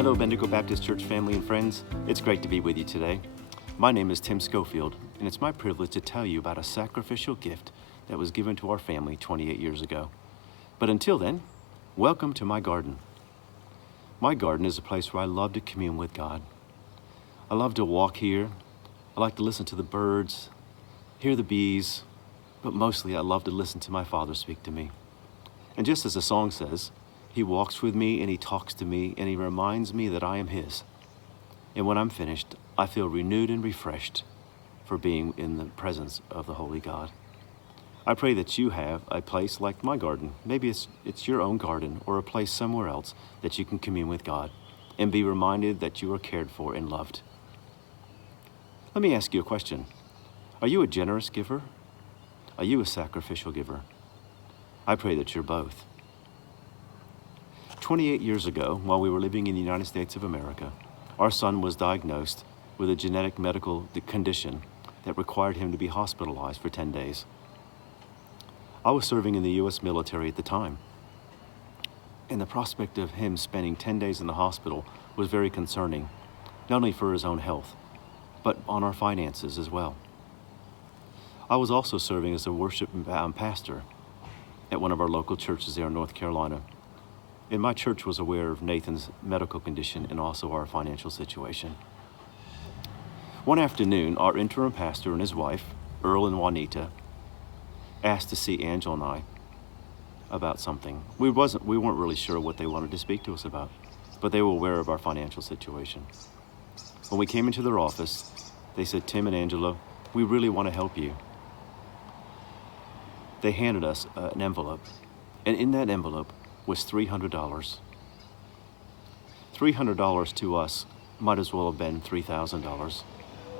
Hello, Bendigo Baptist Church family and friends. It's great to be with you today. My name is Tim Schofield, and it's my privilege to tell you about a sacrificial gift that was given to our family 28 years ago. But until then, welcome to my garden. My garden is a place where I love to commune with God. I love to walk here. I like to listen to the birds, hear the bees, but mostly I love to listen to my Father speak to me. And just as the song says, He walks with me and He talks to me and He reminds me that I am His. And when I'm finished, I feel renewed and refreshed for being in the presence of the Holy God. I pray that you have a place like my garden. Maybe it's your own garden or a place somewhere else that you can commune with God and be reminded that you are cared for and loved. Let me ask you a question. Are you a generous giver? Are you a sacrificial giver? I pray that you're both. 28 years ago, while we were living in the United States of America, our son was diagnosed with a genetic medical condition that required him to be hospitalized for 10 days. I was serving in the U.S. military at the time, and the prospect of him spending 10 days in the hospital was very concerning, not only for his own health, but on our finances as well. I was also serving as a worship pastor at one of our local churches there in North Carolina. And my church was aware of Nathan's medical condition and also our financial situation. One afternoon, our interim pastor and his wife, Earl and Juanita, asked to see Angela and I about something. We weren't really sure what they wanted to speak to us about, but they were aware of our financial situation. When we came into their office, they said, "Tim and Angela, we really want to help you." They handed us an envelope, and in that envelope was $300. $300 to us might as well have been $3,000.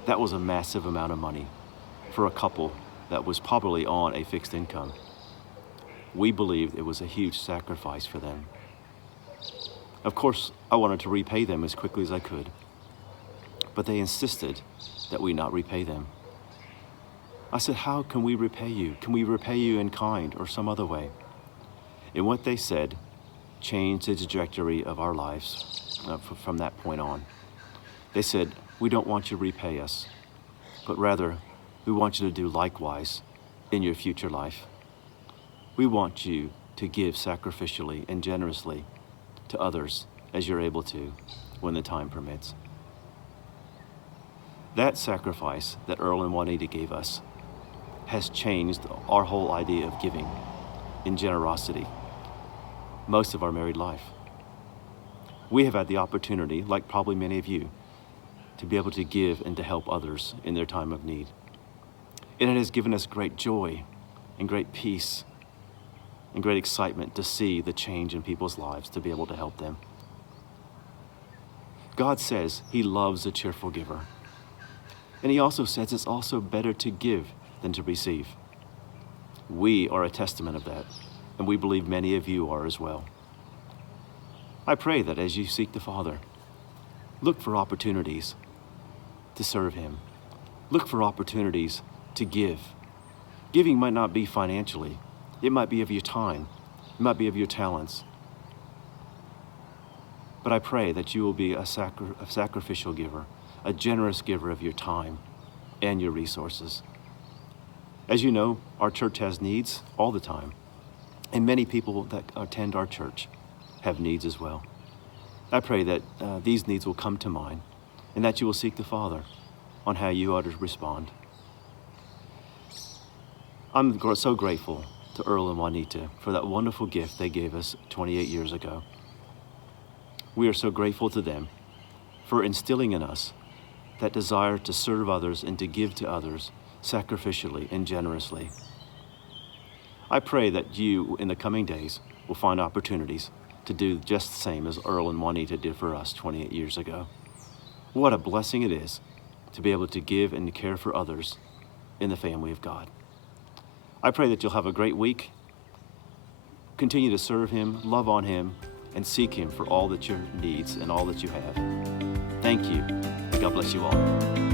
That was a massive amount of money for a couple that was probably on a fixed income. We believed it was a huge sacrifice for them. Of course, I wanted to repay them as quickly as I could, but they insisted that we not repay them. I said, "How can we repay you? Can we repay you in kind or some other way?" And what they said changed the trajectory of our lives from that point on. They said, "We don't want you to repay us, but rather we want you to do likewise in your future life. We want you to give sacrificially and generously to others as you're able to when the time permits." That sacrifice that Earl and Juanita gave us has changed our whole idea of giving in generosity most of our married life. We have had the opportunity, like probably many of you, to be able to give and to help others in their time of need. And it has given us great joy and great peace and great excitement to see the change in people's lives to be able to help them. God says He loves a cheerful giver. And He also says it's also better to give than to receive. We are a testament of that, and we believe many of you are as well. I pray that as you seek the Father, look for opportunities to serve Him. Look for opportunities to give. Giving might not be financially. It might be of your time. It might be of your talents. But I pray that you will be a sacrificial giver, a generous giver of your time and your resources. As you know, our church has needs all the time, and many people that attend our church have needs as well. I pray that these needs will come to mind and that you will seek the Father on how you ought to respond. I'm so grateful to Earl and Juanita for that wonderful gift they gave us 28 years ago. We are so grateful to them for instilling in us that desire to serve others and to give to others sacrificially and generously. I pray that you, in the coming days, will find opportunities to do just the same as Earl and Juanita did for us 28 years ago. What a blessing it is to be able to give and to care for others in the family of God. I pray that you'll have a great week. Continue to serve Him, love on Him, and seek Him for all that your needs and all that you have. Thank you. God bless you all.